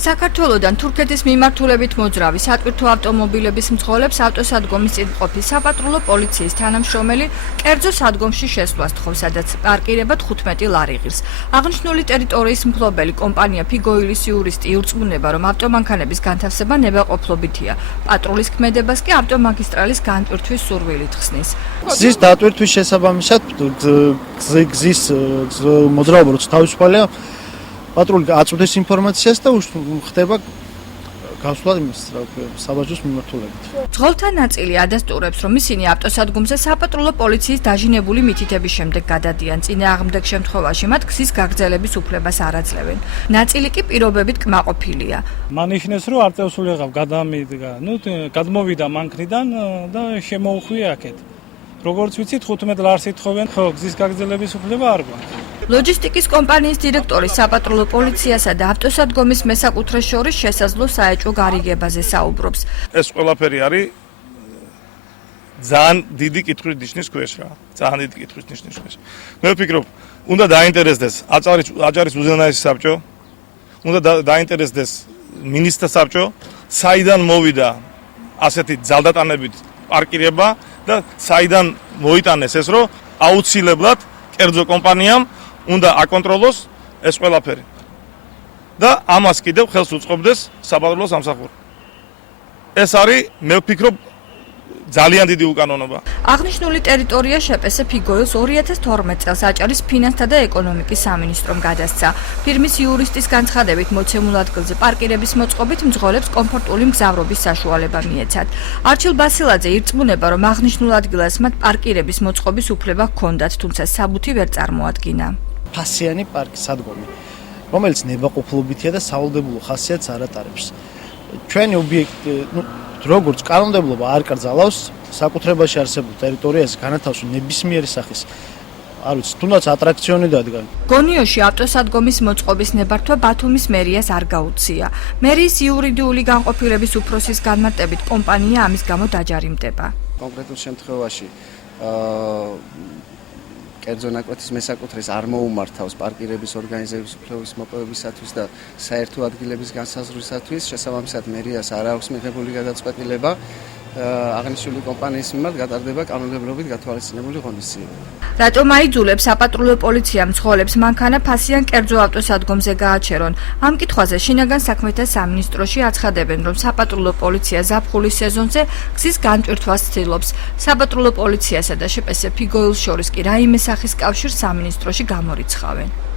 საქართველოდან თურქეთის მიმართულებით მოძრავი სატვირთო ავტომობილების მძღოლებს ავტოსადგომის წინ მყოფი საპატრულო პოლიციის თანამშრომელი კერძო სადგომში შესვლას თხოვს, სადაც პარკირება 15 ლარი ღირს. Აღნიშნული ტერიტორიის მფლობელი კომპანია ფიგოილის იურისტი ირწმუნება, რომ ავტომანქანების განთავსება ნებაყოფლობითია. პატრულის ქმედებას კი ავტომაგისტრალის განტვირთვის სურვილით ხსნის. გზის დატვირთვის შესაბამისად გზის მოძრაობა როცა თავისუფალია პატრული აწვდის ინფორმაციას და ხდება გასვლა იმის საბაჟოს მიმართულებით. მძღოლთა ნაწილი ადასტურებს, რომ ისინი ავტოსადგომზე საპატრულო პოლიციის დაჟინებული მითითების შემდეგ გადადიან. წინააღმდეგ შემთხვევაში მათ გზის გაგრძელების უფლებას არ აძლევენ. ნაწილი კი პირობებით კმაყოფილია. მან იშნეს, რომ არ წევსულიყავ გადამიდგა, გადმოვიდა მანქნიდან და შემოუხვია აქეთ. როგორც ვიცით, 15 ლარს ითხოვენ, ხო, გზის გაგრძელების უფლება არ გვაქვს. ლოჯისტიკის კომპანიის დირექტორი საპატრულო პოლიციასა და ავტოსადგომის მესაკუთრეს შორის შესაძლო საეჭვო გარიგებაზე საუბრობს. ეს ყველაფერი არის ძალიან დიდი კითხვის ნიშნის ქვეშ რა. ძალიან დიდი კითხვის ნიშნის ქვეშ. მე ვფიქრობ, უნდა დაინტერესდეს აჭარის უზენაესი საბჭო, უნდა დაინტერესდეს მინისტრთა საბჭო, საიდან მოვიდა ასეთი ძალდატანებით პარკირება და საიდან მოიტანეს ეს, რომ აუცილებლად კერძო კომპანიამ უნდა აკონტროლოს ეს ყველაფერი. და ამას კიდევ ხელს უწყობდეს საპატრულო სამსახური. ეს არის, მე ვფიქრობ, ძალიან დიდი უკანონობა. აღნიშნული ტერიტორია შპს ფიგოილს 2012 წელს აჭარის ფინანსთა და ეკონომიკის სამინისტრომ გადასცა. ფირმის იურისტის განცხადებით, მოცემულ ადგილზე პარკირების მოწყობით მძღოლებს კომფორტული მგზავრობის საშუალება მიეცათ. არჩილ ბასილაძე ირწმუნება, რომ აღნიშნულ ადგილას მათ პარკირების მოწყობის უფლება ჰქონდათ, თუმცა საბუთი ვერ წარმოადგინა. ფასიანი პარკის სადგომი, რომელიც ნებაყოფლობითია და სავალდებულო ხასიათს არ ატარებს. ჩვენი ობიექტი, როგორც კანონმდებლობა არ კრძალავს საკუთრებაში არსებულ ტერიტორიაზე განათავსო ნებისმიერი სახის, არ ვიცი, თუნდაც ატრაქციონი დადგან. გონიოში ავტოსადგომის მოწყობის ნებართვა ბათუმის მერიას არ გაუწია. მერიის იურიდიული განყოფილების უფროსის განმარტებით კომპანია ამის გამო დაჯარიმდება. კონკრეტულ შემთხვევაში კერძო ნაკვეთის მესაკუთრეს არ მოუმართავს პარკირების ორგანიზების უფლების მოპოვებისათვის და საერთო ადგილების განსაზღვრისათვის, შესაბამისად მერიას არ აქვს მიღებული გადაწყვეტილება. აღნიშნული კომპანიის მიმართ გატარდება კანონმდებლობით გათვალისწინებული ღონისძიება. რატომ აიძულებს საპატრულო პოლიცია მძღოლებს მანქანა ფასიან კერძო ავტოსადგომზე გააჩერონ? ამ კითხვაზე შინაგან საქმეთა სამინისტროში აცხადებენ, რომ საპატრულო პოლიცია ზაფხულის სეზონზე გზის განტვირთვას ცდილობს. საპატრულო პოლიციასა და შპს ფიგოილს შორის კი რაიმე სახის კავშირს სამინისტროში გამორიცხავენ.